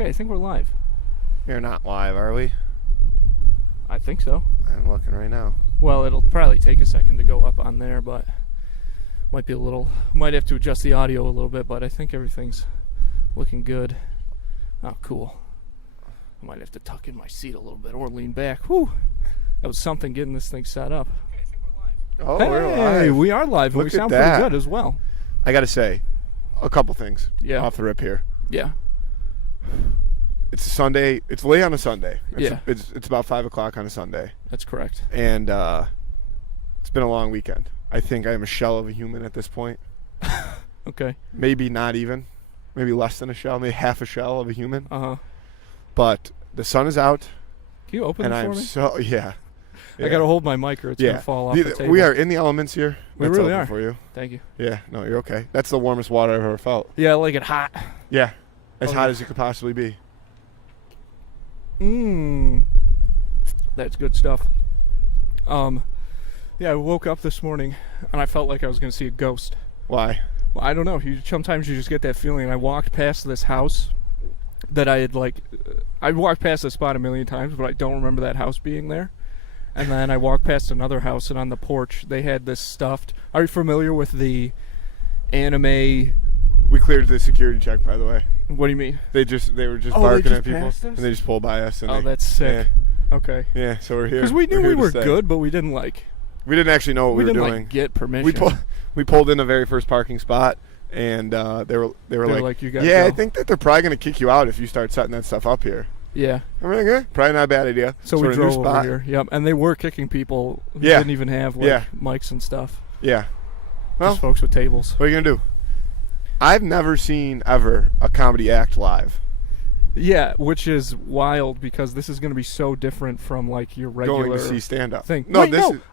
Okay, I think we're live. You're not live, are we? I think so. I'm looking right now. Well, it'll probably take a second to go up on there, but might have to adjust the audio a little bit, but I think everything's looking good. Oh, cool. I might have to tuck in my seat a little bit or lean back. Whew. That was something getting this thing set up. Okay, I think we're live. Oh, hey, we're live. We are live, and we sound pretty good as well. I gotta say, a couple things off the rip here. Yeah. It's a Sunday. It's late on a Sunday. It's about 5 o'clock on a Sunday. That's correct. And it's been a long weekend. I think I am a shell of a human at this point. Okay. Maybe not even. Maybe less than a shell. Maybe half a shell of a human. Uh-huh. But the sun is out. Can you open it for me? Yeah. I got to hold my mic or it's going to fall off the table. We are in the elements here. We really are. For you. Thank you. Yeah. No, you're okay. That's the warmest water I've ever felt. Yeah, I like it hot. Yeah. As hot as it could possibly be. That's good stuff. Yeah, I woke up this morning and I felt like I was going to see a ghost. Why? Well, I don't know. Sometimes you just get that feeling. I walked past this house that I walked past this spot a million times, but I don't remember that house being there. And then I walked past another house, and on the porch they had this stuffed. Are you familiar with the anime? We cleared the security check, by the way. What do you mean? They were just barking at people, and they just pulled by us. And that's sick. Yeah. Okay. Yeah, so we're here. Because we knew we were good, but we didn't We didn't actually know what we were doing. Like, get permission. We pulled in the very first parking spot, and they were like, you gotta yeah, go. I think that they're probably gonna kick you out if you start setting that stuff up here. Yeah. I'm like, probably not a bad idea. So we drove over here. Yep, and they were kicking people who didn't even have mics and stuff. Yeah. Well, just folks with tables. What are you gonna do? I've never seen ever a comedy act live. Yeah, which is wild because this is going to be so different from like your regular going to see stand-up thing. No,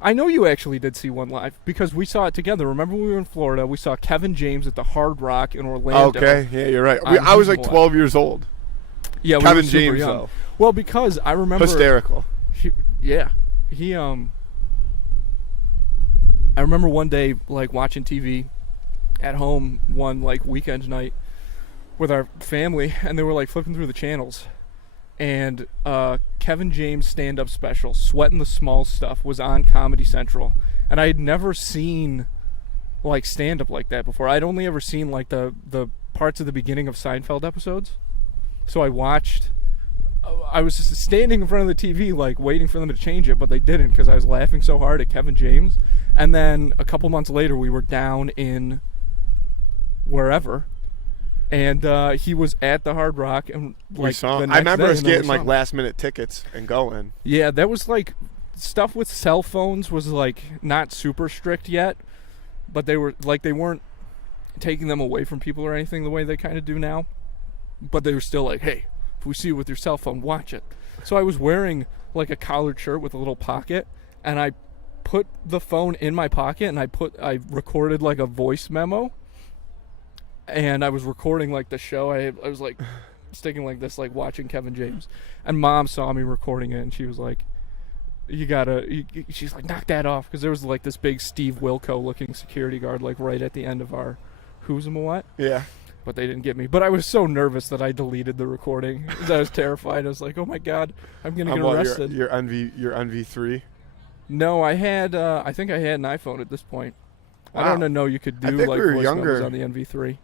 I know you actually did see one live because we saw it together. Remember when we were in Florida? We saw Kevin James at the Hard Rock in Orlando. Okay, yeah, you're right. I was like 12 years old. Yeah, Kevin we were super James young. though. Well, because I remember hysterical. I remember one day like watching TV at home one like weekend night with our family, and they were like flipping through the channels, and Kevin James stand-up special, Sweating the Small Stuff, was on Comedy Central, and I had never seen like stand-up like that before. I'd only ever seen like the parts of the beginning of Seinfeld episodes. So I was just standing in front of the TV like waiting for them to change it, but they didn't because I was laughing so hard at Kevin James. And then a couple months later we were down in wherever, and he was at the Hard Rock, and like we saw him. I remember us getting like last minute tickets and going. Yeah, that was like stuff with cell phones was like not super strict yet, but they weren't taking them away from people or anything the way they kind of do now, but they were still like, hey, if we see you with your cell phone, watch it. So I was wearing like a collared shirt with a little pocket, and I put the phone in my pocket, and I recorded like a voice memo. And I was recording like the show. I was like sticking like this, like watching Kevin James. And Mom saw me recording it, and she was like, she's like, knock that off. Because there was like this big Steve Wilco looking security guard like right at the end of our who's and what. Yeah. But they didn't get me. But I was so nervous that I deleted the recording. I was terrified. I was like, oh my God, I'm going to get arrested. Your NV3? No, I think I had an iPhone at this point. Wow. I don't know you could do like voice memos on the NV3.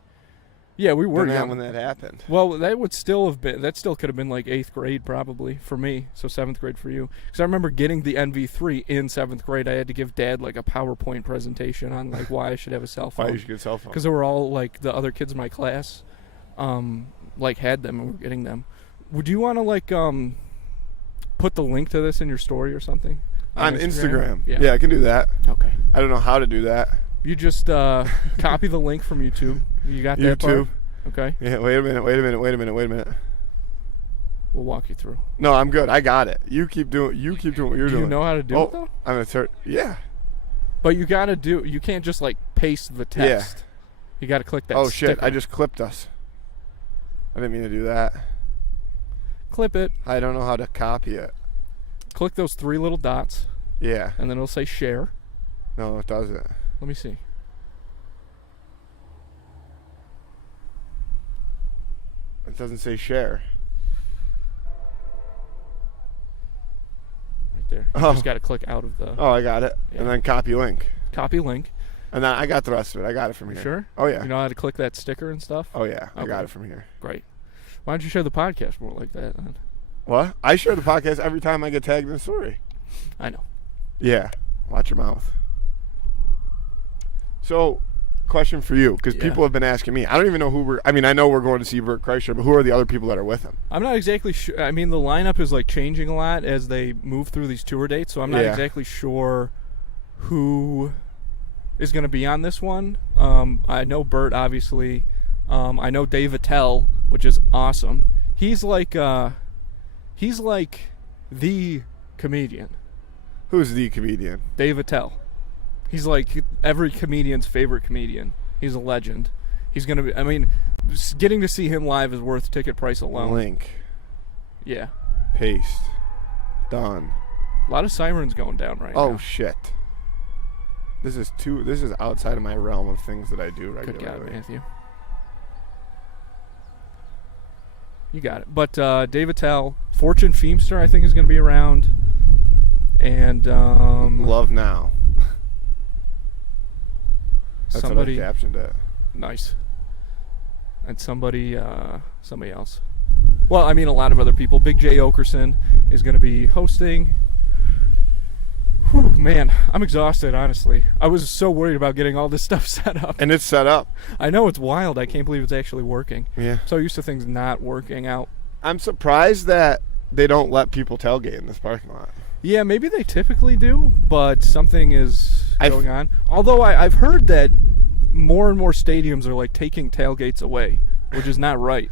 Yeah, we were young when that happened. Well, that still could have been like 8th grade probably for me, so 7th grade for you. Because I remember getting the NV3 in 7th grade. I had to give Dad like a PowerPoint presentation on like why I should have a cell phone. Why you should get a cell phone? Because they were all like the other kids in my class, like had them and were getting them. Would you want to like put the link to this in your story or something? On Instagram? Yeah, I can do that. Okay. I don't know how to do that. You just copy the link from YouTube. You got that YouTube. Part? Okay. Yeah, wait a minute. We'll walk you through. No, I'm good. I got it. You keep doing what you're doing. Do you know how to do it though? I'm gonna start. Yeah. But you can't just like paste the text. Yeah. You gotta click that sticker. Shit, I just clipped us. I didn't mean to do that. Clip it. I don't know how to copy it. Click those 3 little dots. Yeah. And then it'll say share. No, it doesn't. Let me see. It doesn't say share. You just got to click out of the. Oh, I got it. Yeah. And then copy link. Copy link. And then I got the rest of it. I got it from here. Sure? Oh, yeah. You know how to click that sticker and stuff? Oh, yeah. I Okay. got it from here. Great. Why don't you share the podcast more like that then? What? I share the podcast every time I get tagged in a story. I know. Yeah. Watch your mouth. So, question for you, because people have been asking me. I don't even know I know we're going to see Bert Kreisher, but who are the other people that are with him? I'm not exactly sure. I mean, the lineup is like changing a lot as they move through these tour dates, so I'm not exactly sure who is going to be on this one. I know Bert, obviously. I know Dave Attell, which is awesome. He's like the comedian. Who's the comedian? Dave Attell. He's like every comedian's favorite comedian. He's a legend. He's going to be, I mean, getting to see him live is worth ticket price alone. Link. Yeah. Paste. Done. A lot of sirens going down right now. Oh, shit. This is outside of my realm of things that I do regularly. Good God, Matthew. You got it. But Dave Attell, Fortune Feimster, I think is going to be around. And Love Now. That's somebody what I captioned it. Nice. And somebody else. Well, I mean, a lot of other people. Big J Okerson is going to be hosting. Whew, man, I'm exhausted, honestly. I was so worried about getting all this stuff set up. And it's set up. I know, it's wild. I can't believe it's actually working. Yeah. So used to things not working out. I'm surprised that they don't let people tailgate in this parking lot. Yeah, maybe they typically do, but something is going on. Although I've heard that more and more stadiums are like taking tailgates away, which is not right.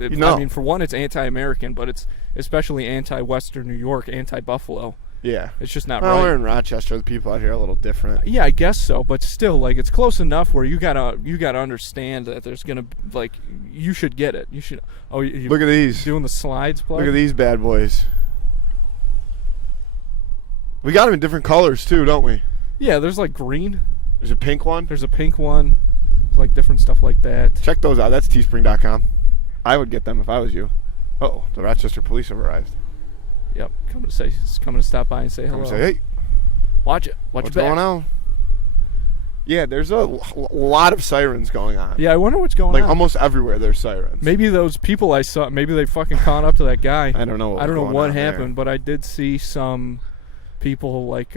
I mean, for one, it's anti-American, but it's especially anti-Western New York, anti-Buffalo. Yeah. It's just not right. right. We're in Rochester. The people out here are a little different. Yeah, I guess so, but still, like, it's close enough where you gotta understand that there's gonna, like, you should get it. You should. Oh, you look at these. Doing the slides plug? Look at these bad boys. We got them in different colors too, don't we? Yeah, there's like green. There's a pink one. There's a pink one. There's like different stuff like that. Check those out. That's teespring.com. I would get them if I was you. Uh-oh, the Rochester police have arrived. Yep, coming to stop by and say hello. Come and say, hey. Watch it. What's going on? Yeah, there's a lot of sirens going on. Yeah, I wonder what's going on. Like almost everywhere there's sirens. Maybe those people I saw, maybe they fucking caught up to that guy. I don't know. I don't know what happened, but I did see some people like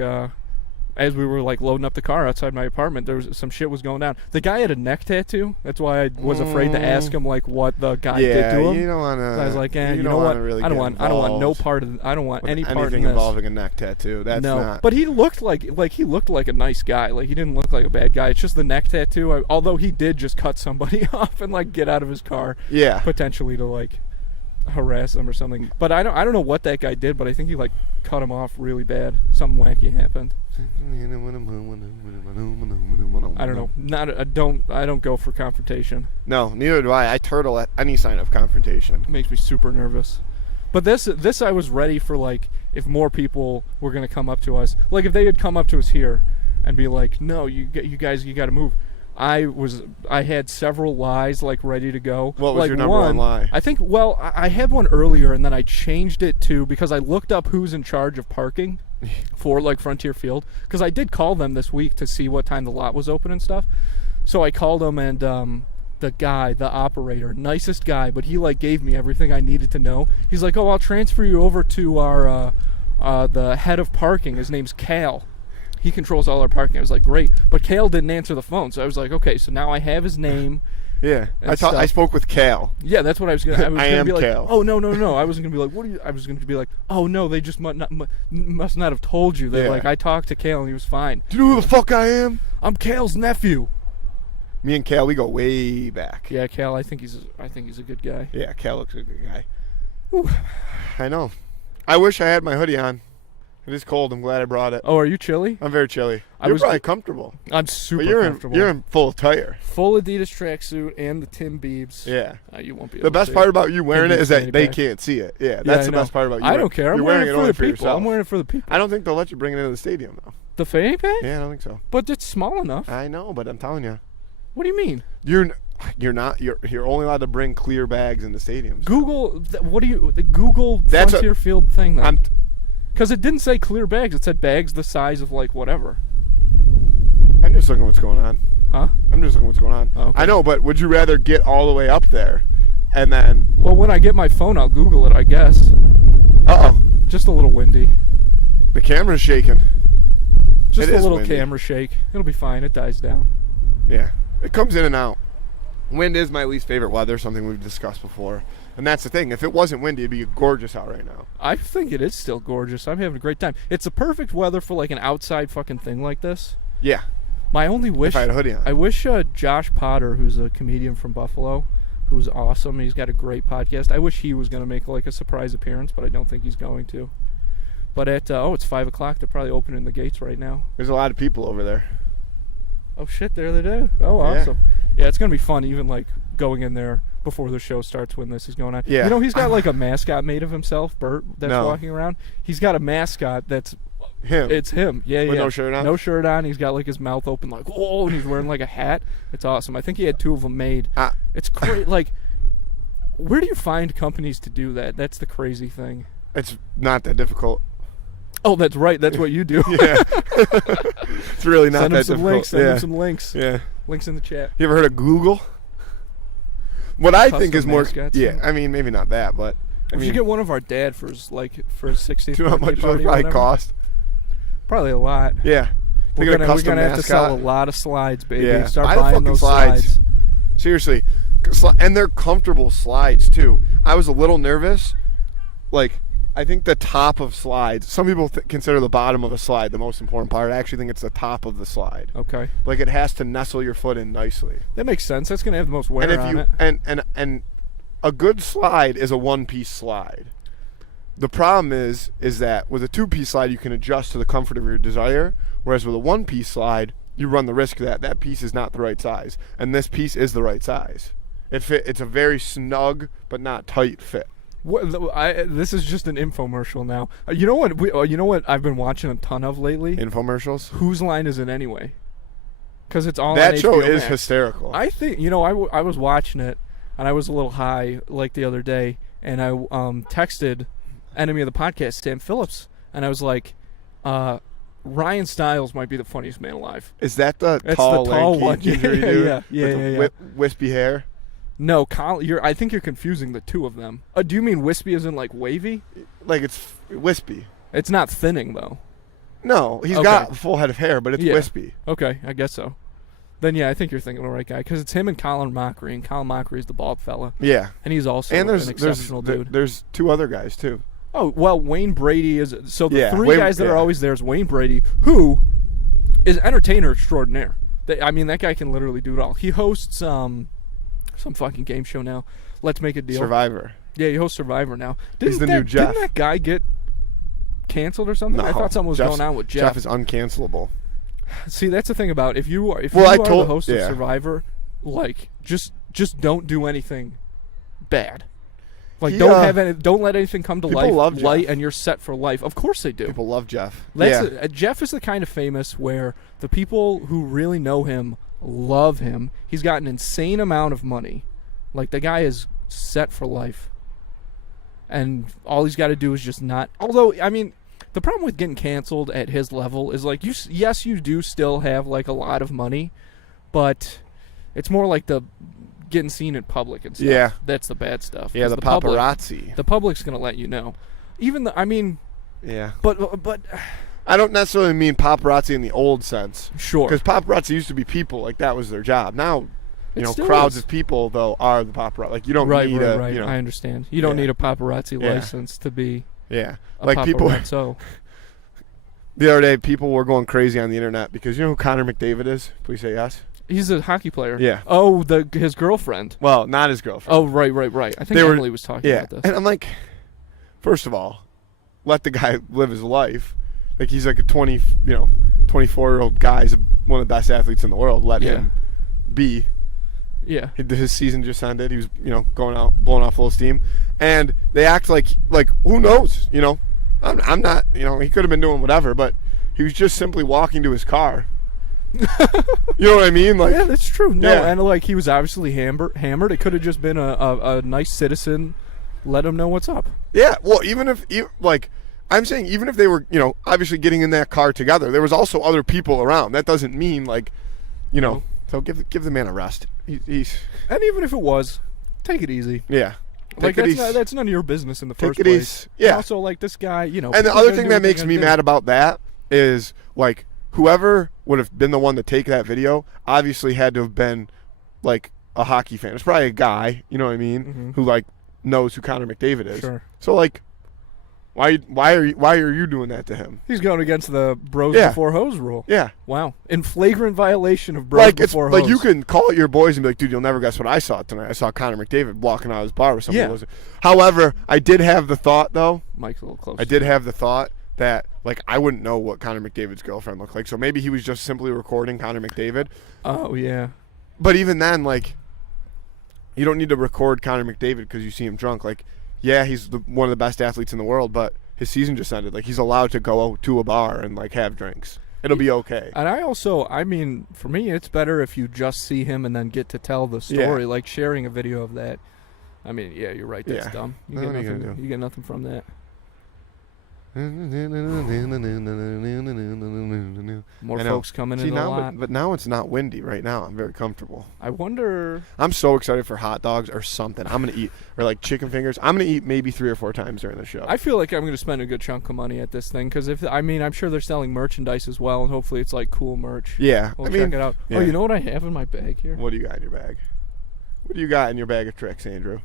as we were like loading up the car outside my apartment, there was some shit was going down. The guy had a neck tattoo. That's why I was afraid to ask him like what the guy did to him. You don't want to. I was like, you know what? Really I don't want no part of. I don't want any part in anything this. involving a neck tattoo. That's not. But he looked like he looked like a nice guy. Like he didn't look like a bad guy. It's just the neck tattoo. Although he did just cut somebody off and like get out of his car. Yeah. Potentially to like harass them or something. But I don't know what that guy did. But I think he like cut him off really bad. Something wacky happened. I don't know. I don't go for confrontation. No, neither do I. I turtle at any sign of confrontation. It makes me super nervous. But this I was ready for, like, if more people were gonna come up to us, like if they had come up to us here and be like, no, you guys got to move. I had several lies like ready to go. What was like your number one lie? I think I had one earlier and then I changed it to because I looked up who's in charge of parking for like Frontier Field because I did call them this week to see what time the lot was open and stuff. So I called them and the operator, nicest guy, but he like gave me everything I needed to know. He's like, "Oh, I'll transfer you over to our the head of parking. His name's Cal. He controls all our parking." I was like, "Great," but Cal didn't answer the phone, so I was like, "Okay, so now I have his name." Yeah, I spoke with Cal. Yeah, that's what I was gonna. I am be like, Cal. "Oh no!" I wasn't gonna be like, "What are you?" I was gonna be like, "Oh no, they just must not have told you that." Like I talked to Cal and he was fine. Do you know who the fuck I am? I'm Cal's nephew. Me and Cal, we go way back. Yeah, Cal, I think he's a good guy. Yeah, Cal looks like a good guy. Whew. I know. I wish I had my hoodie on. It is cold. I'm glad I brought it. Oh, are you chilly? I'm very chilly. You're probably comfortable. I'm super comfortable. You're in full attire. Full Adidas tracksuit and the Tim Biebs. Yeah. You won't be able the best to part about you wearing it is that they can't see it. Yeah, that's the best part about you. I don't care. I'm wearing it for the people. I'm wearing it for the people. I don't think they'll let you bring it into the stadium, though. The fanny pack? Yeah, I don't think so. But it's small enough. I know, but I'm telling you. What do you mean? You're only allowed to bring clear bags in the stadiums. Google Frontier Field thing though. Because it didn't say clear bags. It said bags the size of, like, whatever. I'm just looking what's going on. Huh? I'm just looking what's going on. Oh, okay. I know, but would you rather get all the way up there and then... Well, when I get my phone, I'll Google it, I guess. Uh-oh. Just a little windy. The camera's shaking. Just It a is little windy. camera shake. It'll be fine. It dies down. Yeah. It comes in and out. Wind is my least favorite weather, something we've discussed before. And that's the thing. If it wasn't windy, it'd be gorgeous out right now. I think it is still gorgeous. I'm having a great time. It's the perfect weather for, like, an outside fucking thing like this. Yeah. My only wish... If I had a hoodie on. I wish Josh Potter, who's a comedian from Buffalo, who's awesome, he's got a great podcast. I wish he was going to make, like, a surprise appearance, but I don't think he's going to. But it's 5 o'clock. They're probably opening the gates right now. There's a lot of people over there. Oh, shit, there they do. Oh, awesome. Yeah, it's going to be fun, even, like, going in there before the show starts when this is going on. Yeah. You know, he's got, like, a mascot made of himself, Bert, that's No. walking around. He's got a mascot that's... Him. It's him. Yeah, With yeah. no shirt on? No shirt on. He's got, like, his mouth open, like, whoa, and he's wearing, like, a hat. It's awesome. I think he had 2 of them made. It's great. Like, where do you find companies to do that? That's the crazy thing. It's not that difficult. Oh, that's right. That's what you do. Yeah. It's really not Send him that some difficult. links. Send yeah. him some links. Yeah. Links in the chat. You ever heard of Google? What I think Custom is more... mascots, Yeah, yeah. I mean, maybe not that, but... We should get one of our dad for his 60th do you know how much birthday it party would or probably whatever. Cost? Probably a lot. Yeah. We're Get a gonna custom have to sell a mascot. lot of slides, baby. Yeah. Start Buy the buying fucking those slides. Seriously. And they're comfortable slides, too. I was a little nervous. Like, I think the top of slides... Some people consider the bottom of a slide the most important part. I actually think it's the top of the slide. Okay. Like, it has to nestle your foot in nicely. That makes sense. That's gonna have the most wear And if on you it. and a good slide is a one-piece slide. The problem is that with a two-piece slide you can adjust to the comfort of your desire, whereas with a one-piece slide you run the risk that that piece is not the right size, and this piece is the right size. It's a very snug but not tight fit. This is just an infomercial now. You know what? You know what I've been watching a ton of lately? Infomercials? Whose Line Is It Anyway? Because it's all That on show HBO is Max. hysterical. I think I was watching it and I was a little high like the other day, and I texted enemy of the podcast Sam Phillips, and I was like, Ryan Stiles might be the funniest man alive. Is that the It's tall, the tall lanky one. ginger Yeah, dude? yeah. Wispy hair? No, I think you're confusing the two of them. Do you mean wispy as in like wavy? Like it's wispy. It's not thinning though. No, he's got a full head of hair, but it's wispy. Okay, I guess so. Then yeah, I think you're thinking of the right guy, because it's him and Colin Mockery, and Colin Mockery is the bald fella. Yeah. And he's also And an exceptional dude. There's 2 other guys too. Oh, well, Wayne Brady is... So the 3 Wayne- guys that are always there is Wayne Brady, who is entertainer extraordinaire. I mean, that guy can literally do it all. He hosts some fucking game show now. Let's Make a Deal. Survivor. Yeah, he hosts Survivor now. He's the new Jeff. Didn't that guy get canceled or something? No, I thought something was going on with Jeff. Jeff is uncancelable. See, that's the thing about if you are the host of Survivor, like just don't do anything bad. Like don't let anything come to light, and you're set for life. Of course they do. People love Jeff. Jeff is the kind of famous where the people who really know him love him. He's got an insane amount of money. Like, the guy is set for life. And all he's got to do is just not... Although, I mean, the problem with getting canceled at his level is, like, yes, you do still have, like, a lot of money, but it's more like the getting seen in public and stuff. Yeah. That's the bad stuff. Yeah, the paparazzi. The public's going to let you know. Even the... I mean... Yeah. But... I don't necessarily mean paparazzi in the old sense. Sure. Because paparazzi used to be people. Like, that was their job. Now... crowds of people, though, are the paparazzi. Like, you don't need a... Right, I understand. You don't need a paparazzi license to be a paparazzo. People... The other day, people were going crazy on the internet because you know who Connor McDavid is? Please say yes. He's a hockey player. Yeah. Oh, his girlfriend. Well, not his girlfriend. Oh, right. I think Emily was talking about this. And I'm like, first of all, let the guy live his life. Like, he's like a 24-year-old guy. He's one of the best athletes in the world. Let him be. Yeah. His season just ended. He was, going out, blowing off full steam. And they act like who knows, I'm not, he could have been doing whatever, but he was just simply walking to his car. You know what I mean? Like, yeah, that's true. No, and like, he was obviously hammered. It could have just been a nice citizen. Let him know what's up. Yeah, well, even if, like, I'm saying even if they were, obviously getting in that car together, there was also other people around. That doesn't mean so give the man a rest. He's And even if it was, take it easy. yeah. Like that's none of your business in the first Take it place. easy. Yeah. And also, like this guy, And the other thing that makes me mad about that is like whoever would have been the one to take that video obviously had to have been like a hockey fan. It's probably a guy, you know what I mean, who like knows who Connor McDavid is. Sure. So like, why are you doing that to him? He's going against the bros before hose rule. Yeah. Wow. In flagrant violation of bros before hose. Like you can call it your boys and be like, dude, you'll never guess what I saw tonight. I saw Connor McDavid walking out of his bar with somebody. Yeah. However, I did have the thought though. Mike's a little close. I did have the thought that like I wouldn't know what Connor McDavid's girlfriend looked like. So maybe he was just simply recording Connor McDavid. Oh yeah. But even then, like, you don't need to record Connor McDavid because you see him drunk. Like, yeah, he's one of the best athletes in the world, but his season just ended. Like, he's allowed to go to a bar and like have drinks. It'll be okay. And I mean, for me, it's better if you just see him and then get to tell the story. Yeah. Like sharing a video of that. I mean, yeah, you're right. That's dumb. You What get are you nothing. gonna do? You get nothing from that. More folks coming in a lot. But now it's not windy right now. I'm very comfortable. I wonder. I'm so excited for hot dogs or something. I'm going to eat, or like chicken fingers. I'm going to eat maybe 3 or 4 times during the show. I feel like I'm going to spend a good chunk of money at this thing because I'm sure they're selling merchandise as well, and hopefully it's like cool merch. Yeah. We'll check it out. Yeah. Oh, you know what I have in my bag here? What do you got in your bag? What do you got in your bag of tricks, Andrew?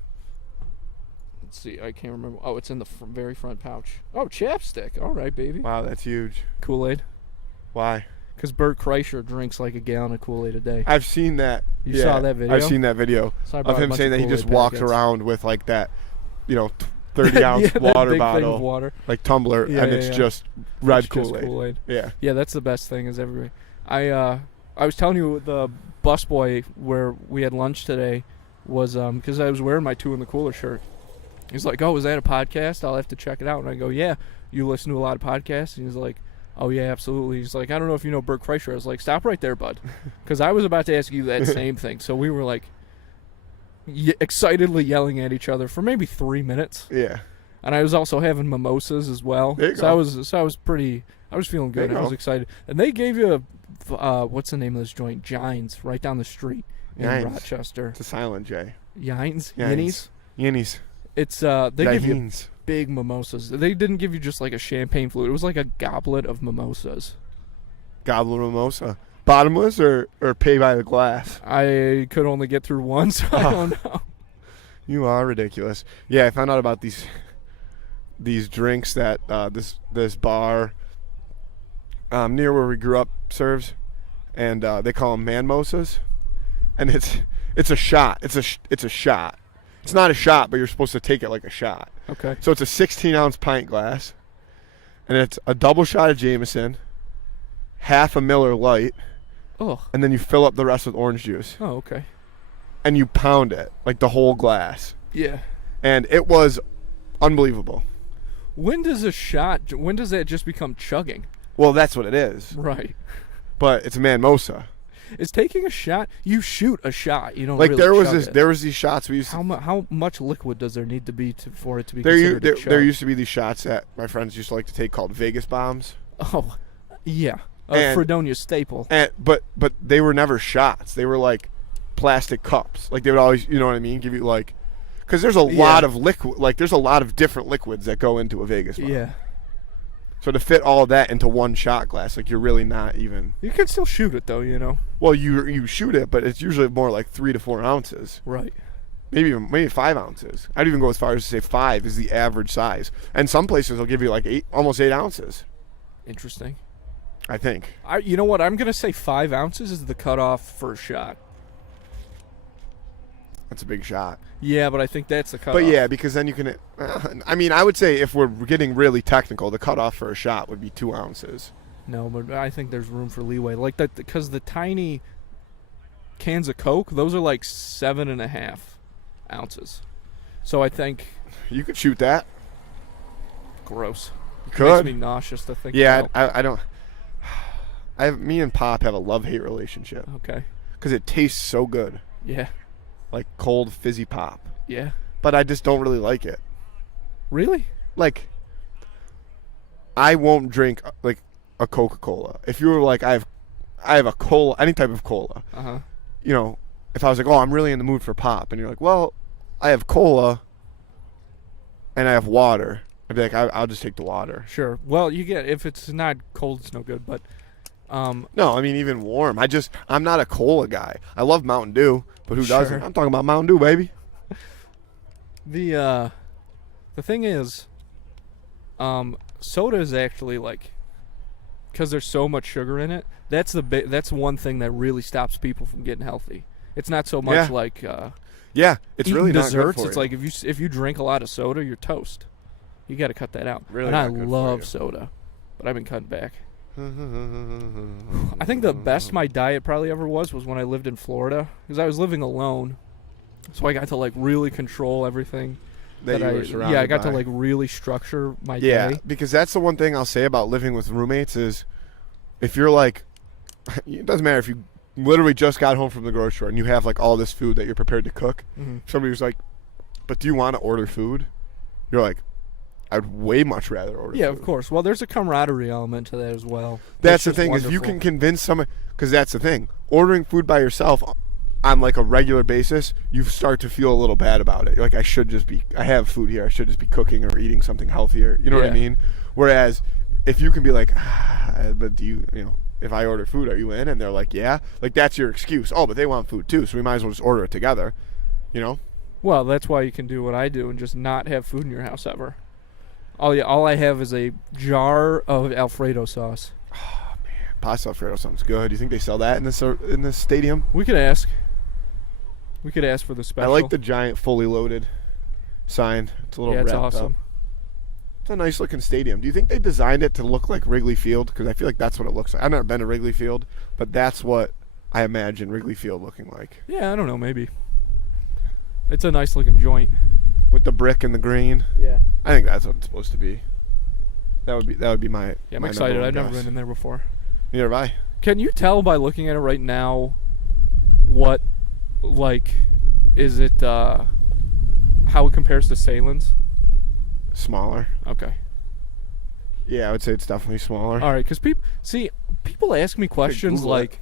Let's see. I can't remember. Oh, it's in the very front pouch. Oh, chapstick. All right, baby. Wow, that's huge. Kool-Aid. Why? Because Bert Kreischer drinks like a gallon of Kool-Aid a day. I've seen that. You saw that video? I've seen that video So I bought of a him bunch saying of that he just Kool-Aid walks packets. around with like that, 30-ounce Yeah, that water big bottle, thing of water. like tumbler, Yeah, and yeah, it's yeah. just red It's just Kool-Aid. Kool-Aid. Yeah. Yeah, that's the best thing is everybody. I was telling you the busboy where we had lunch today was because I was wearing my Two in the Cooler shirt. He's like, "Oh, is that a podcast? I'll have to check it out." And I go, "Yeah, you listen to a lot of podcasts?" And he's like, "Oh yeah, absolutely." He's like, "I don't know if you know Bert Kreischer." I was like, "Stop right there, bud," because I was about to ask you that same thing. So we were like excitedly yelling at each other for maybe 3 minutes. Yeah. And I was also having mimosas as well. There you so go. I was feeling good. There you I was go. excited. And they gave you what's the name of this joint? Gines, right down the street in Gines. Rochester. It's a silent J. Gines? Yinnies. Yinnies. It's they give you Yinnies. big mimosas. They didn't give you just like a champagne flute. It was like a goblet of mimosas. Goblet mimosa. Bottomless or pay by the glass? I could only get through one, so I don't know. You are ridiculous. Yeah, I found out about these drinks that this bar near where we grew up serves, and they call them manmosas, and it's a shot. It's a shot. It's not a shot, but you're supposed to take it like a shot. Okay. So it's a 16-ounce pint glass, and it's a double shot of Jameson, half a Miller Lite, and then you fill up the rest with orange juice, Oh, okay. and you pound it like the whole glass, Yeah. and it was unbelievable. When does that just become chugging? Well, that's what it is, Right. but it's a manmosa. Is taking a shot? You shoot a shot. You don't Like really there was chug it. there was these shots we used to, How much liquid does there need to be for it to be there considered a chug? there used to be these shots that my friends used to like to take called Vegas bombs, Oh, yeah. And- Fredonia staple. and but they were never shots. They were like plastic cups. Like they would always, you know what I mean, give you like, because there's a lot of liquid. Like there's a lot of different liquids that go into a Vegas bomb. Yeah. So to fit all of that into one shot glass, like you're really not even. You can still shoot it though, you know. Well, you shoot it, but it's usually more like 3 to 4 ounces. Right. Maybe 5 ounces. I'd even go as far as to say 5 is the average size. And some places will give you like almost 8 ounces. Interesting. I think. You know what? I'm gonna say 5 ounces is the cutoff for a shot. That's a big shot. Yeah, but I think that's the cutoff. But yeah, because then you can. I mean, I would say if we're getting really technical, the cutoff for a shot would be 2 ounces. No, but I think there's room for leeway. Like that, because the tiny cans of Coke, those are like 7.5 ounces. So I think You could shoot that. gross. You Makes could. me nauseous to think Yeah, about. I don't. Me and Pop have a love-hate relationship Okay. because it tastes so good, Yeah. like cold fizzy pop. Yeah. But I just don't really like it. Really? Like, I won't drink like a Coca-Cola. If you were like, I have a cola, any type of cola. You know, if I was like, oh, I'm really in the mood for pop, and you're like, well, I have cola and I have water. I'd be like, I'll just take the water. Sure. Well, you get, if it's not cold, it's no good. But no, I mean even warm. I'm not a cola guy. I love Mountain Dew, but who Sure. doesn't? I'm talking about Mountain Dew, baby. the thing is, soda is actually like, because there's so much sugar in it. That's that's one thing that really stops people from getting healthy. It's not so much like it's really not desserts. good for It's you. like if you drink a lot of soda, you're toast. You got to cut that out. Really and I not good for love you. soda, but I've been cutting back. I think the best my diet probably ever was when I lived in Florida, because I was living alone, so I got to like really control everything. that you were surrounded I got by. to like really structure my Yeah, day. because that's the one thing I'll say about living with roommates is if you're like, it doesn't matter if you literally just got home from the grocery store and you have like all this food that you're prepared to cook. Somebody who's like, but do you want to order food? You're like, I'd way much rather order food. Yeah, of course. Well, there's a camaraderie element to that as well. That's the just thing is if you wonderful. can convince someone, because that's the thing, ordering food by yourself on like a regular basis, you start to feel a little bad about it. You're like, I have food here. I should just be cooking or eating something healthier. You know what I Yeah. mean? Whereas if you can be like, but do you know, if I order food, are you in? And they're like, yeah. Like that's your excuse. Oh, but they want food too, so we might as well just order it together. You know? Well, that's why you can do what I do and just not have food in your house ever. All I have is a jar of Alfredo sauce. Pasta Alfredo sounds good. Do you think they sell that in this stadium? We could ask. We could ask for the special. I like the giant fully loaded sign. It's a little Yeah, it's wrapped awesome. up. It's a nice looking stadium. Do you think they designed it to look like Wrigley Field? Because I feel like that's what it looks like. I've never been to Wrigley Field, but that's what I imagine Wrigley Field looking like. Yeah, I don't know, maybe. It's a nice looking joint. With the brick and the green. Yeah. I think that's what it's supposed to be. That would be my. Yeah, I'm my excited. number one I've never guess. been in there before. Neither have I. Can you tell by looking at it right now what, like, is it, how it compares to Salen's? Smaller. Okay. Yeah, I would say it's definitely smaller. All right, because people ask me questions Google it.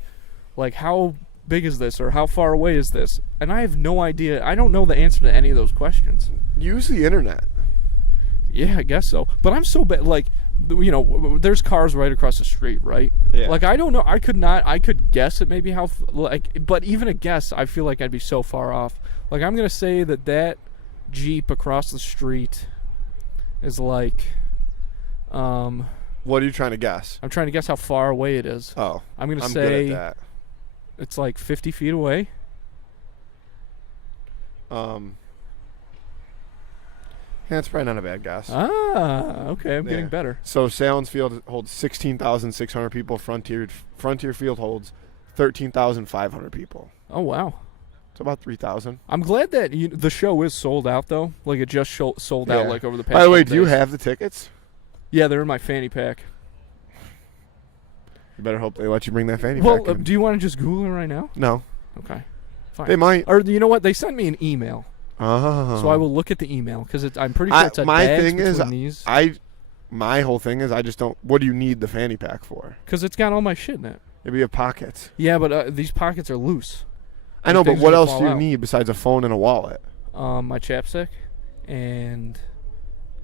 like how big is this or how far away is this, and I have no idea. I don't know the answer to any of those questions. Use the internet. Yeah, I guess so. But I'm so bad. Like, you know, there's cars right across the street, right? Yeah. Like, I don't know. I could guess it maybe how, but even a guess, I feel like I'd be so far off. Like, I'm going to say that Jeep across the street is like, What are you trying to guess? I'm trying to guess how far away it is. Oh, I'm going to I'm say good at it's like 50 feet away. that. Yeah, it's probably not a bad guess. Okay. I'm Yeah. getting better. So Salen's Field holds 16,600 people. Frontier Field holds 13,500 people. Oh, wow. It's about 3,000. I'm glad that the show is sold out, though. Like, it just sold out, Yeah. like, over the past By the way, couple do you days. have the tickets? Yeah, they're in my fanny pack. You better hope they let you bring that fanny Well, pack in. do you want to just Google it right now? No. Okay. Fine. They might. Or, you know what? They sent me an email. Oh. So I will look at the email, because I'm pretty sure it's a my bags thing is, between these. my whole thing is I just don't. What do you need the fanny pack for? Because it's got all my shit in it. Maybe you have pockets. Yeah, but these pockets are loose. I know, but Things what are gonna else fall do you out. need besides a phone and a wallet? My chapstick and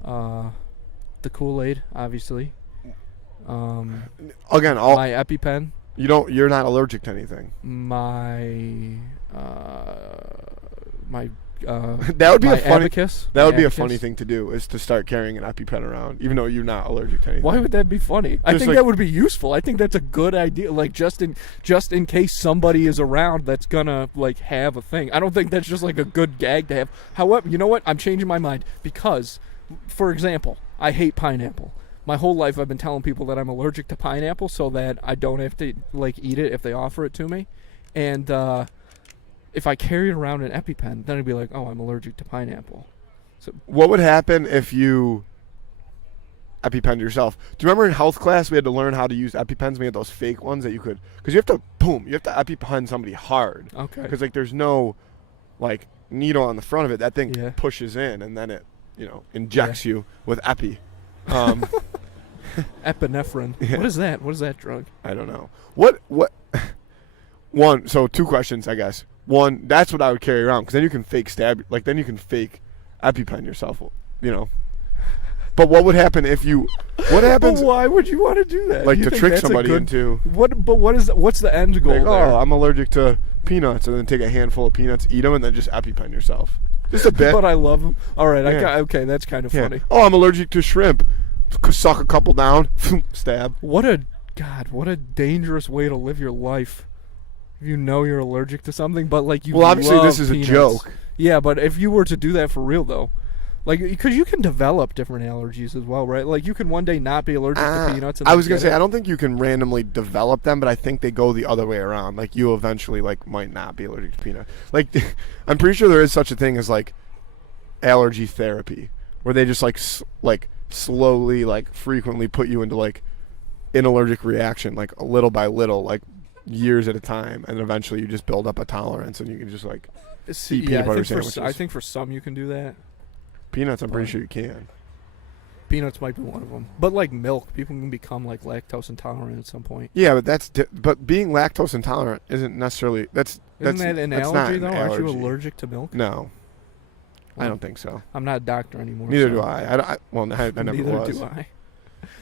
the Kool-Aid, obviously. Again, My EpiPen. You're not allergic to anything. My That would be my a funny. abacus. That My would be a abacus. funny thing to do, is to start carrying an EpiPen around, even though you're not allergic to anything. Why would that be funny? I Just think like- that would be useful. I think that's a good idea. Like, just in case somebody is around that's gonna like have a thing. I don't think that's just like a good gag to have. However, you know what? I'm changing my mind because, for example, I hate pineapple. My whole life I've been telling people that I'm allergic to pineapple so that I don't have to like eat it if they offer it to me. And if I carried around an EpiPen, then I'd be like, oh, I'm allergic to pineapple. So What would happen if you EpiPenned yourself? Do you remember in health class we had to learn how to use EpiPens? We had those fake ones that you could, because you have to EpiPen somebody hard. okay. Because like there's no like needle on the front of it. That thing Yeah. pushes in and then it injects you with Epi. Epinephrine. Yeah. What is that? What is that drug? I don't know. What? One. So 2 questions, I guess. One, that's what I would carry around because then you can fake stab. Like then you can fake EpiPen yourself. You know. But what would happen if you? What happens? But why would you want to do that? Like You to think trick that's a somebody good- into. What? But what's the end goal Like, there? oh, I'm allergic to peanuts, and then take a handful of peanuts, eat them, and then just EpiPen yourself. Just a bit. But I love them. All right, Yeah. okay, that's kind of Yeah. funny. Oh, I'm allergic to shrimp. Suck a couple down, stab. What a dangerous way to live your life. If you know you're allergic to something, but like you. Well, obviously love this is peanuts. a joke. Yeah, but if you were to do that for real though, like because you can develop different allergies as well, right? Like you can one day not be allergic to peanuts. And I then was gonna get say it. I don't think you can randomly develop them, but I think they go the other way around. Like you eventually like might not be allergic to peanut. Like I'm pretty sure there is such a thing as like allergy therapy, where they just like slowly like frequently put you into like an allergic reaction, like a little by little, like years at a time, and eventually you just build up a tolerance, and you can just like eat peanut butter sandwiches. I think for some you can do that. Peanuts, I'm pretty sure you can. Peanuts might be one of them, but like milk, people can become like lactose intolerant at some point. Yeah, but but being lactose intolerant isn't necessarily Isn't that an that's not allergy an though? Aren't you allergy. allergic to milk? No, I Well, don't think so. I'm not a doctor anymore. Neither so- do I. Well, I never Neither was. do I.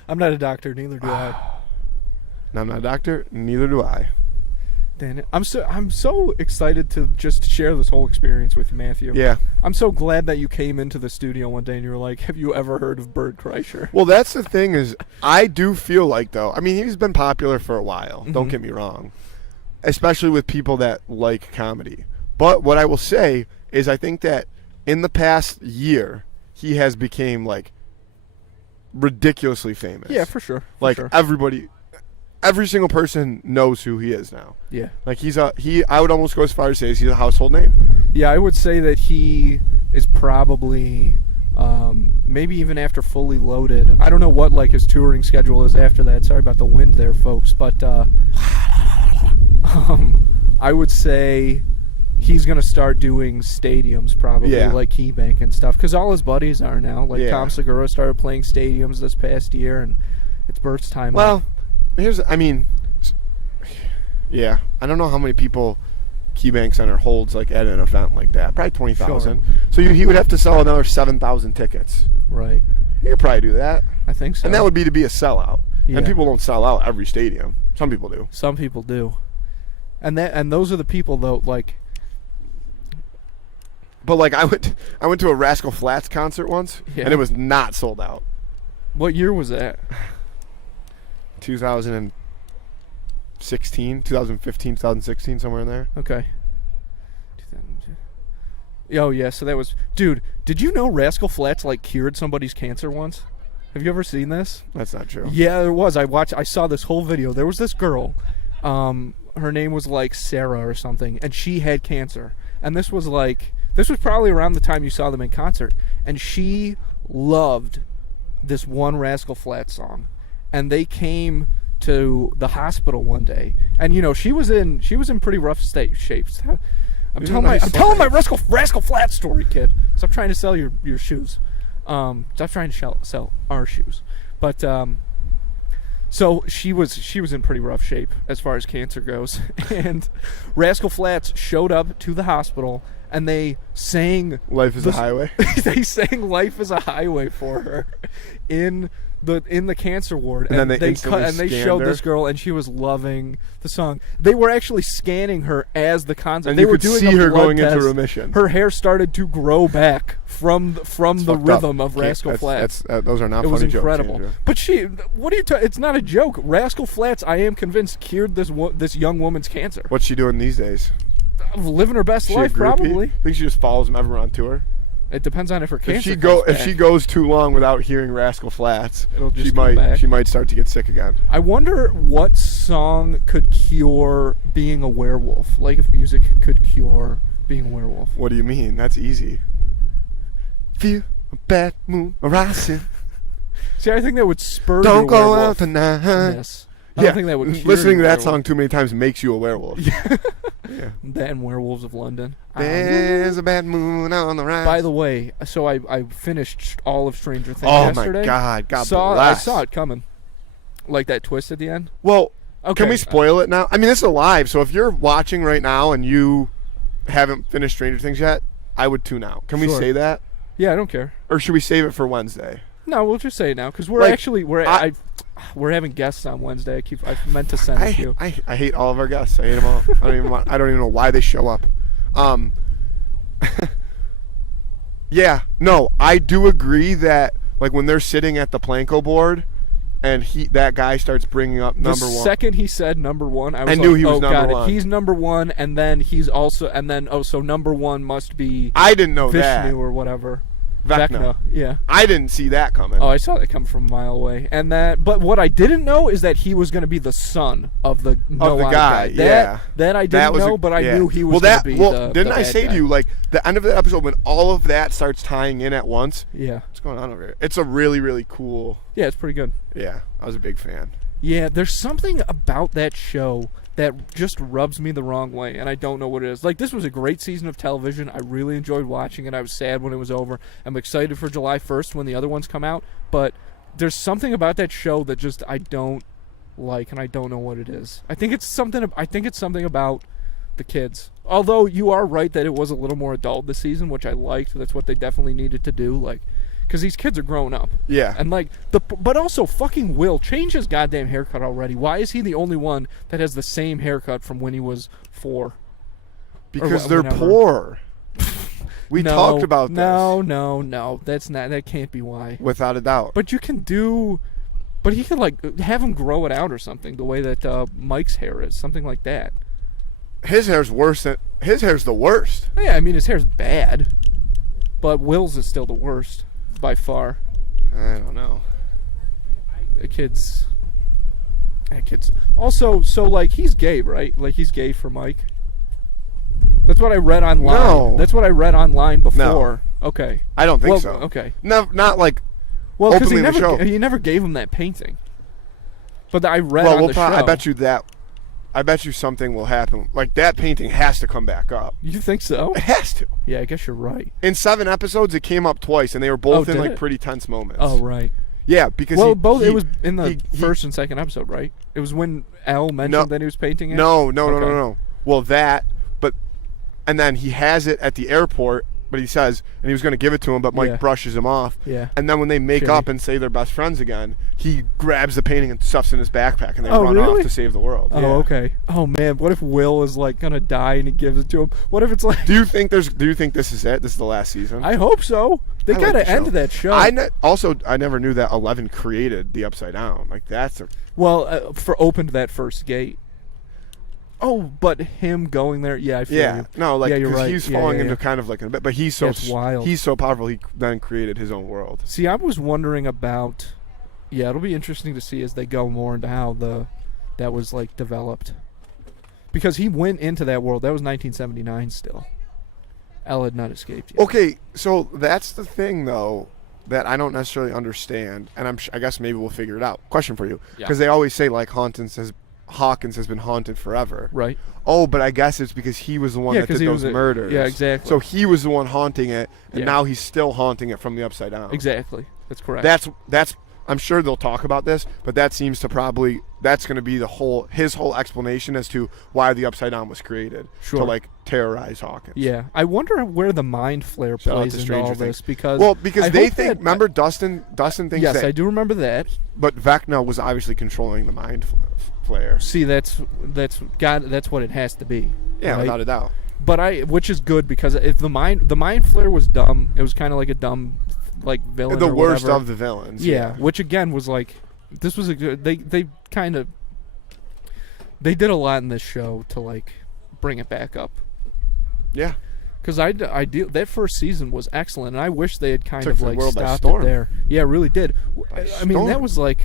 I'm not a doctor. Neither do I. No, I'm not a doctor. Neither do I. Damn it. I'm so excited to just share this whole experience with you, Matthew. Yeah. I'm so glad that you came into the studio one day and you were like, "Have you ever heard of Bert Kreischer?" Well, that's the thing is, I do feel like though. I mean, he's been popular for a while. Don't Mhm. get me wrong, especially with people that like comedy. But what I will say is, I think that in the past year, he has become like ridiculously famous. Yeah, for sure. Like sure. every single person knows who he is now. Yeah. Like I would almost go as far as say he's a household name. Yeah, I would say that he is probably maybe even after Fully Loaded. I don't know what like his touring schedule is after that. Sorry about the wind there, folks, but I would say he's gonna start doing stadiums probably, Yeah. like Key Bank and stuff, because all his buddies are now. Like Yeah. Tom Segura started playing stadiums this past year, and it's Bert's time. Well, yeah, I don't know how many people KeyBank Center holds like at an event like that. Probably 20,000. So he would have to sell another 7,000 tickets. right. He could probably do that, I think so. and that would be to be a sellout. Yeah. And people don't sell out every stadium. Some people do. Some people do, and those are the people though. Like, But like I went to a Rascal Flatts concert once, Yeah. and it was not sold out. what year was that? 2016, 2015, 2016, somewhere in there. Okay. Oh yeah, so that was, dude. Did you know Rascal Flatts like cured somebody's cancer once? Have you ever seen this? That's not true. Yeah, there was. I saw this whole video. There was this girl. Her name was like Sarah or something, and she had cancer. And this was probably around the time you saw them in concert. And she loved this one Rascal Flatts song, and they came to the hospital one day, and she was in pretty rough shapes. I'm telling my Rascal Flatts story, kid. Stop trying to sell your shoes. Stop trying to sell our shoes. But so she was in pretty rough shape as far as cancer goes, and Rascal Flatts showed up to the hospital, and they sang Life is a highway. they sang "Life is a Highway" for her in the cancer ward, And then they they instantly scanned showed her? this girl, and she was loving the song. They were actually scanning her as the concert. And they you were could doing see a her blood going into test. remission. Her hair started to grow back from the Fucked rhythm up. of Rascal Flatts. Those are not It was funny incredible. jokes, Andrew. But what are you? It's not a joke. Rascal Flatts, I am convinced, cured this young woman's cancer. What's she doing these days? Living her best She a life, groupie? probably. Think she just follows them everywhere on tour? It depends on if her cancer. If she goes too long without hearing Rascal Flatts, It'll just she come back. might start to get sick again. I wonder what song could cure being a werewolf. Like if music could cure being a werewolf. What do you mean? That's easy. Feel a bad moon arising. See, I think that would spur Don't your go werewolf. out tonight. Yes. I don't think that would cure listening to your that werewolf. song too many times makes you a werewolf. Yeah. That and Werewolves of London. There's a bad moon on the rise. By the way, so I finished all of Stranger Things Oh yesterday. my God! God I bless. saw it coming. Like that twist at the end? Well, Okay. can we spoil it now? I mean, this is live, so if you're watching right now and you haven't finished Stranger Things yet, I would tune out. Can we Sure. say that? Yeah, I don't care. Or should we save it for Wednesday? No, we'll just say it now because we're Like, actually we're having guests on Wednesday. I meant to send it to you. I hate all of our guests. I hate them all. I don't even know why they show up. Yeah, no, I do agree that like when they're sitting at the Planko board, and that guy starts bringing up number one. The second he said number one, I knew like, he was oh, number got one. it. He's number one, and then he's also, and then so number one must be I didn't know Vishnu that. or whatever. Vecna. Yeah. I didn't see that coming. Oh, I saw that come from a mile away, and but what I didn't know is that he was going to be the son of the guy. Yeah, that I didn't know, but I knew he was going to be the didn't I bad say guy. to you like the end of the episode when all of that starts tying in at once? Yeah. What's going on over here? It's a really, really cool. Yeah, it's pretty good. Yeah, I was a big fan. Yeah, there's something about that show that just rubs me the wrong way, and I don't know what it is. Like, this was a great season of television. I really enjoyed watching it. I was sad when it was over. I'm excited for July 1st when the other ones come out, but there's something about that show that just I don't like, and I don't know what it is. I think it's something about the kids. Although you are right that it was a little more adult this season, which I liked. That's what they definitely needed to do, like, because these kids are growing up. Yeah. And like but also fucking Will change his goddamn haircut already. Why is he the only one that has the same haircut from when he was 4? Because they're whenever. poor. We talked about this. No. That can't be why. Without a doubt. But you can but he could like have him grow it out or something, the way that Mike's hair is, something like that. His hair's the worst. Yeah, I mean his hair's bad. But Will's is still the worst. By far. I don't know. That kid's also, so like he's gay, right? Like he's gay for Mike. That's what I read online. No. That's what I read online before. No. Okay. I don't think so. Okay. No, not like Well, because openly in the show. he never gave him that painting. But I read Well, on the show. I bet you something will happen. Like that painting has to come back up. You think so? It has to. Yeah, I guess you're right. In 7 episodes, it came up twice, and they were both in did like it? pretty tense moments. Oh, right. Yeah, because it was in the first and second episode, right? It was when Al mentioned No. that he was painting it. No. Well, and then he has it at the airport, but he says, and he was going to give it to him, but Mike brushes him off. Yeah. And then when they make Shitty. up and say they're best friends again, he grabs the painting and stuffs in his backpack, and they run off to save the world. Oh, Yeah. okay. Oh man, what if Will is like gonna die and he gives it to him? What if it's like? Do you think this is it? This is the last season? I hope so. They I like gotta the end show. that show. I never knew that 11 created the Upside Down. Like that's opened that first gate. Oh, but him going there, I feel you. No, like yeah, you're 'cause right. he's falling into kind of like a bit, but he's so That's wild. He's so powerful. He then created his own world. See, I was wondering about. Yeah, it'll be interesting to see as they go more into how that was like developed. Because he went into that world. That was 1979 still. Elle had not escaped yet. Okay, so that's the thing though that I don't necessarily understand, and I guess maybe we'll figure it out. Question for you, because they always say like Hawkins has been haunted forever. Right. Oh, but I guess it's because he was the one that did those murders. Yeah, exactly. So he was the one haunting it, and Yeah. now he's still haunting it from the Upside Down. Exactly. That's correct. That's. I'm sure they'll talk about this, but that seems to that's going to be his whole explanation as to why the Upside Down was created to like terrorize Hawkins. Yeah, I wonder where the mind flare Shout out plays to into Stranger all Things. this because they think. Remember Dustin thinks yes, that. I do remember that. But Vecna was obviously controlling the mind flare. See, that's what it has to be. Yeah, right? without a doubt. But which is good because if the mind flare was dumb, it was kind of like a dumb like villain. The or worst whatever. of the villains. Yeah, which again was like this was a good. They did a lot in this show to like bring it back up. Yeah. Because that first season was excellent, and I wish they had kind Took of the like world by stopped storm. it there. Yeah, it really did. By I mean, that storm. was like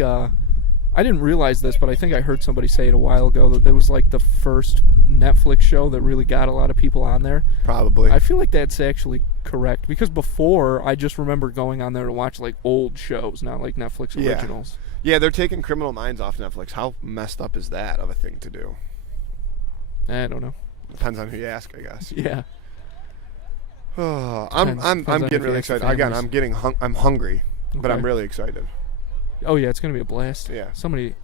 I didn't realize this, but I think I heard somebody say it a while ago that was like the first Netflix show that really got a lot of people on there. Probably. I feel like that's actually correct because before I just remember going on there to watch like old shows, not like Netflix originals. Yeah, they're taking Criminal Minds off Netflix. How messed up is that of a thing to do? I don't know. Depends on who you ask, I guess. Yeah. I'm Depends on getting if really you ask the excited. Again, families. I'm hungry, but Okay. I'm really excited. Oh yeah, it's gonna be a blast. Yeah. Somebody.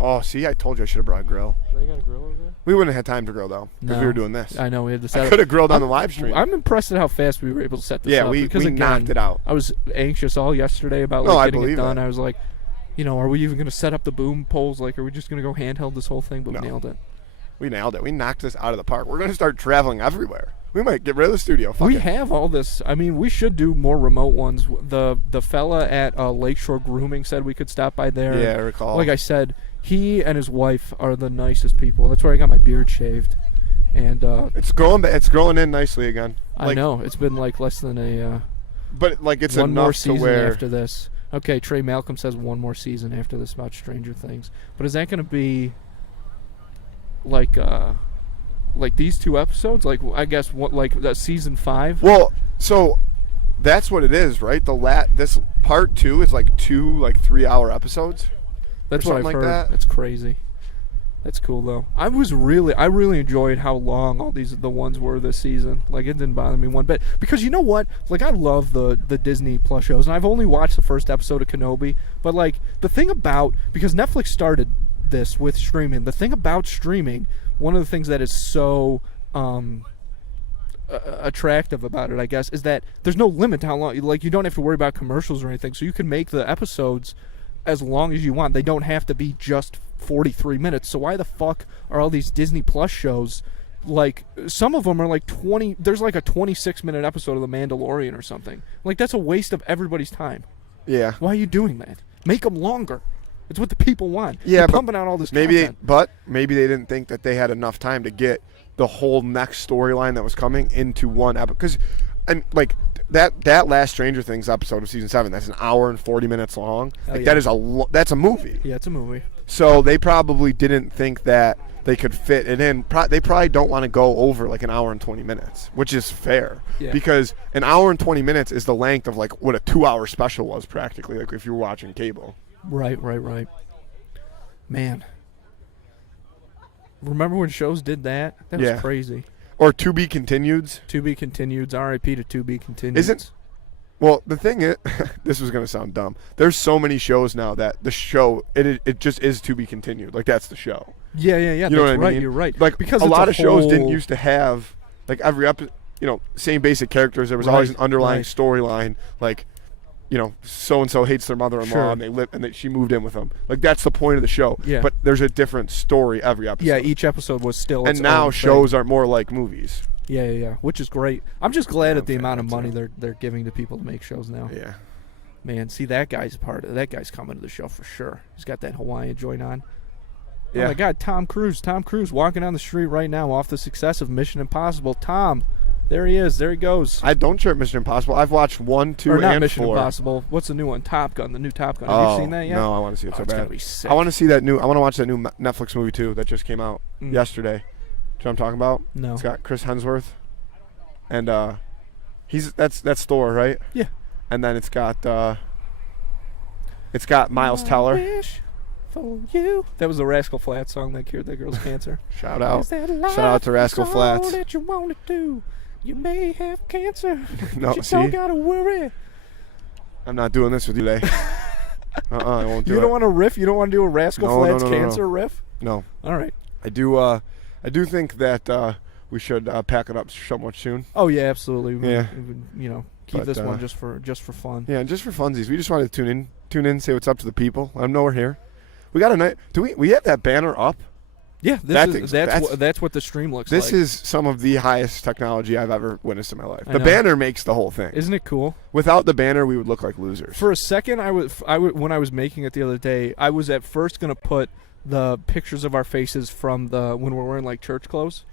Oh, see, I told you I should have brought a grill. They got a grill over there? We wouldn't have had time to grill, though, because we were doing this. I know, we had to set I up. could have grilled on the live stream. I'm impressed at how fast we were able to set this up. Yeah, we again, knocked it out. I was anxious all yesterday about getting it done. That. I was like, are we even going to set up the boom poles? Like, are we just going to go handheld this whole thing? But we nailed it. We nailed it. We knocked this out of the park. We're going to start traveling everywhere. We might get rid of the studio. We have all this. I mean, we should do more remote ones. The fella at Lakeshore Grooming said we could stop by there. Yeah, I recall. Like I said, he and his wife are the nicest people. That's where I got my beard shaved. And it's growing in nicely again. I know. It's been like less than a but like it's one enough more to season where after this. Okay, Trey Malcolm says one more season after this about Stranger Things. But is that going to be like these 2 episodes? Like, I guess season 5? Well, so that's what it is, right? This part 2 is like 2 3-hour episodes. That's what I've like heard. that. That's crazy. That's cool though. I really enjoyed how long all the ones were this season. Like, it didn't bother me one bit, because you know what? Like, I love the Disney Plus shows, and I've only watched the first episode of Kenobi. But like, the thing about, because Netflix started this with streaming, the thing about streaming, one of the things that is so attractive about it, I guess, is that there's no limit to how long. Like, you don't have to worry about commercials or anything, so you can make the episodes as long as you want. They don't have to be just 43 minutes. So why the fuck are all these Disney Plus shows, like, some of them are like 20, there's like a 26-minute episode of The Mandalorian or something. Like, that's a waste of everybody's time. Yeah. Why are you doing that? Make them longer. It's what the people want. Yeah, they're pumping out all this content. Maybe they didn't think that they had enough time to get the whole next storyline that was coming into one episode. Because, like, that last Stranger Things episode of season 7, that's an hour and 40 minutes long. That is that's a movie. Yeah, it's a movie. So they probably didn't think that they could fit it in. They probably don't want to go over like an hour and 20 minutes, which is fair. Yeah. Because an hour and 20 minutes is the length of like what a 2-hour special was practically, like if you were watching cable. Right. Man. Remember when shows did that? That was crazy. Or To Be Continueds. To Be Continueds. R.I.P. to To Be Continueds. Well, the thing is, this was going to sound dumb. There's so many shows now that the show, it just is To Be Continued. Like, that's the show. Yeah. You know what I mean? You're right. Like, because a lot of shows didn't used to have, like, every episode, same basic characters. There was always an underlying storyline. Like, so-and-so hates their mother-in-law, and she moved in with them. Like, that's the point of the show. Yeah. But there's a different story every episode. Yeah, each episode was still its And now own shows thing. are more like movies. Yeah, which is great. I'm just glad at the amount of money they're giving to people to make shows now. Yeah. Man, see, that guy's coming to the show for sure. He's got that Hawaiian joint on. Yeah. Oh my God, Tom Cruise walking down the street right now off the success of Mission Impossible. Tom, there he is. There he goes. I don't share Mission Impossible. I've watched 1, 2, or not and Mission 4. Impossible. What's the new one? Top Gun. The new Top Gun. Have you seen that yet? No, I want to see it so it's bad. gonna be sick. I want to see that I want to watch that new Netflix movie too that just came out yesterday. Do you know what I'm talking about? No. It's got Chris Hemsworth, and that's Thor, right? Yeah. And then it's got Miles Teller. Wish for you. That was the Rascal Flatts song that cured that girl's cancer. Shout out to Rascal Flatts. That you want to do. You may have cancer. No, you see? don't gotta worry. I'm not doing this with you today. I won't do it. You don't want to riff? You don't want to do a Rascal Flatts cancer riff? No. All right. I do think that we should pack it up somewhat soon. Oh yeah, absolutely. Yeah. Keep this one just for fun. Yeah, just for funsies. We just wanted to tune in, say what's up to the people. Let them know we're here. We got a night. Do we have that banner up? Yeah, that's what the stream looks like. This is some of the highest technology I've ever witnessed in my life. The banner makes the whole thing. Isn't it cool? Without the banner, we would look like losers. For a second, when I was making it the other day, I was at first gonna put the pictures of our faces from when we're wearing like church clothes,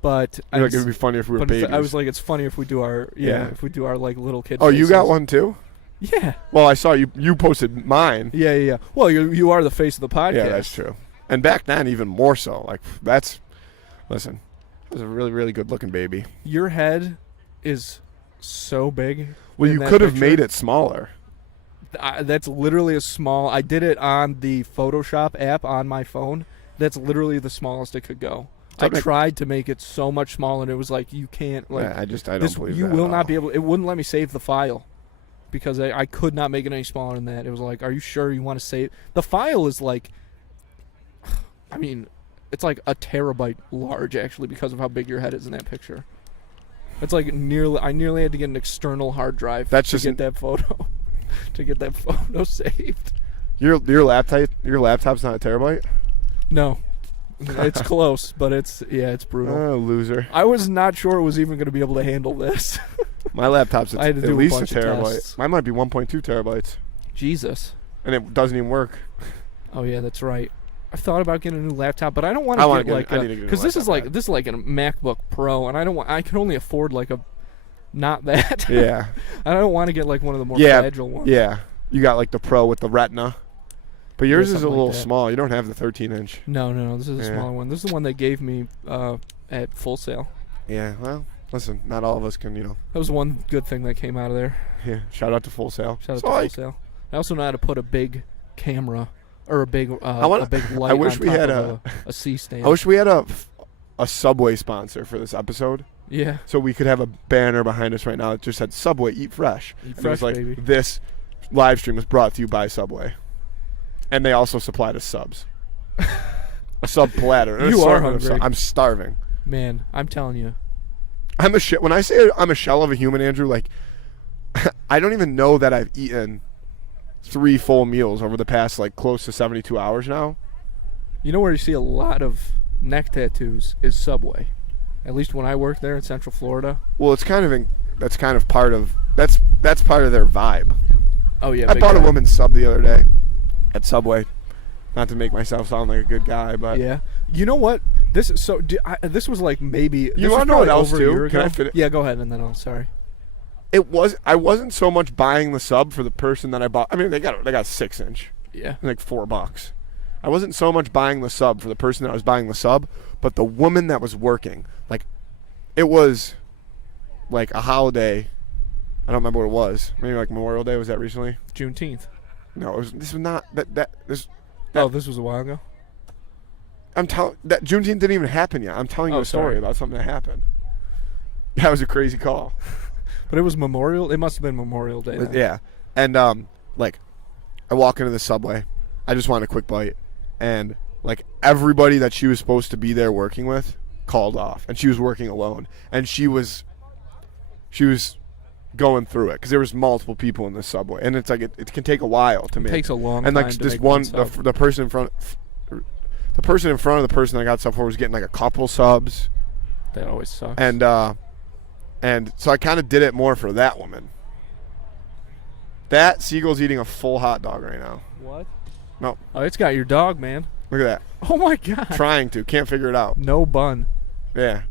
but it would be funnier if we were babies. I was like, it's funnier if we do our if we do our like little kid. Oh, faces. you got one too? Yeah. Well, I saw you posted mine. Yeah. Well, you are the face of the podcast. Yeah, that's true. And back then, even more so. Like, listen, it was a really, really good-looking baby. Your head is so big. Well, you could have made it smaller. That's literally a small. I did it on the Photoshop app on my phone. That's literally the smallest it could go. I tried to make it so much smaller, and it was like, you can't. Like, I don't believe you that will at not all. be able. It wouldn't let me save the file because I could not make it any smaller than that. It was like, are you sure you want to save? The file is like I mean, it's like a terabyte large actually because of how big your head is in that picture. It's like I nearly had to get an external hard drive to get that photo saved. Your laptop's not a terabyte? No. It's close, but it's brutal. Oh, loser. I was not sure it was even going to be able to handle this. My laptop's I had to at do least a bunch a of terabyte. tests. Mine might be 1.2 terabytes. Jesus. And it doesn't even work. Oh yeah, that's right. I've thought about getting a new laptop, but I don't want to get like because this is like a MacBook Pro, and I can only afford like a not that. Yeah. I don't want to get like one of the more fragile ones. Yeah. You got like the Pro with the Retina. But yours is a little like small. You don't have the 13-inch. No. This is a smaller one. This is the one they gave me at Full Sail. Yeah, well, listen, not all of us can, That was one good thing that came out of there. Yeah, shout out to Full Sail. Shout out to Full Sail. I also know how to put a big camera or a big light I wish on we top had of a C-stand. I wish we had a Subway sponsor for this episode. Yeah. So we could have a banner behind us right now that just said Subway, eat fresh. Eat fresh, it was like, baby. This live stream was brought to you by Subway. And they also supplied us subs. A sub platter. You are hungry. I'm starving. Man, I'm telling you. When I say I'm a shell of a human, Andrew, like, I don't even know that I've eaten 3 full meals over the past, like, close to 72 hours now. You know where you see a lot of neck tattoos is Subway. At least when I worked there in Central Florida. Well, that's part of their vibe. Oh yeah. I bought a woman's sub the other day at Subway. Not to make myself sound like a good guy, but yeah. You know what? This was like maybe. You want to know what else too? Can I finish? Yeah, go ahead, and then I'll. Sorry. I wasn't so much buying the sub for the person that I bought. I mean, they got 6-inch. Yeah. Like $4. I wasn't so much buying the sub for the person that was buying the sub, but the woman that was working. Like, it was like a holiday. I don't remember what it was. Maybe like Memorial Day. Was that recently? Juneteenth. No, this was not this. This was a while ago. I'm telling that Juneteenth didn't even happen yet. I'm telling you a story about something that happened. That was a crazy call. But it was Memorial. It must have been Memorial Day. Then. Yeah, and like, I walk into the Subway. I just want a quick bite, and like everybody that she was supposed to be there working with called off, and she was working alone, and she was going through it because there was multiple people in the Subway, and it's like it can take a while to make. It takes a long time. And like to this make one, sub. the person in front. The person in front of the person that got sub for was getting like a couple subs. That always sucks. And so I kind of did it more for that woman. That seagull's eating a full hot dog right now. What? No. Oh, it's got your dog, man. Look at that. Oh my God. Trying to, can't figure it out. No bun. Yeah.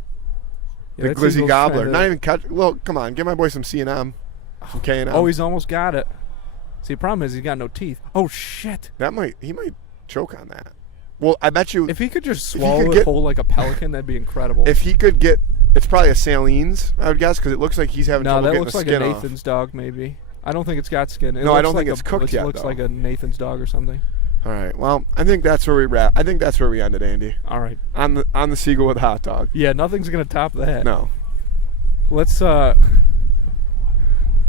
The glizzy gobbler. Not even catch. Well, come on, give my boy some C&M, some K&M. Oh, he's almost got it. See, the problem is he's got no teeth. Oh shit. He might choke on that. Well, I bet you if he could just swallow it whole like a pelican, that'd be incredible. If he could get, it's probably a Salines, I would guess, because it looks like he's having trouble getting the skin off. No, that looks like a Nathan's dog, maybe. I don't think it's got skin. No, I don't think it's cooked yet. It looks like a Nathan's dog or something. All right. Well, I think that's where we wrap. I think that's where we ended, Andy. All right. On the seagull with a hot dog. Yeah, nothing's gonna top that. No. Let's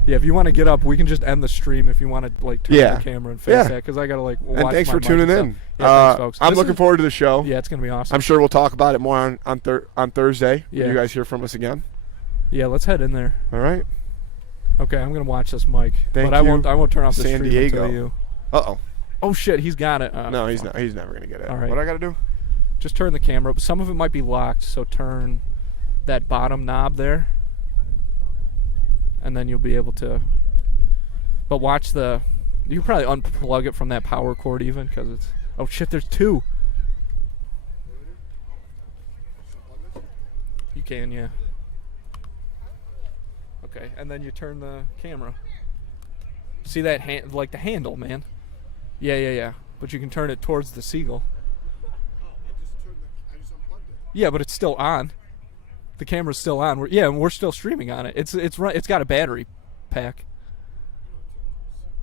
Yeah, if you want to get up, we can just end the stream if you want to like turn the camera and face that because I gotta like watch. And thanks for tuning in. Yeah, thanks, folks. I'm looking forward to the show. Yeah, it's gonna be awesome. I'm sure we'll talk about it more on Thursday. Yeah. When you guys hear from us again. Yeah, let's head in there. All right. Okay, I'm gonna watch this mic. Thank but you. I won't turn off the San stream Diego. until you. Uh-oh. Oh shit, he's got it. No, he's not. He's never gonna get it. All right. What I gotta do? Just turn the camera up. Some of it might be locked, so turn that bottom knob there, and then you'll be able to. But watch the. You can probably unplug it from that power cord even because it's. Oh shit! There's 2. You can, yeah. Okay, and then you turn the camera. See that like the handle, man. Yeah. But you can turn it towards the seagull. I just unplugged it. Yeah, but it's still on. The camera's still on. We're still streaming on it. It's got a battery pack.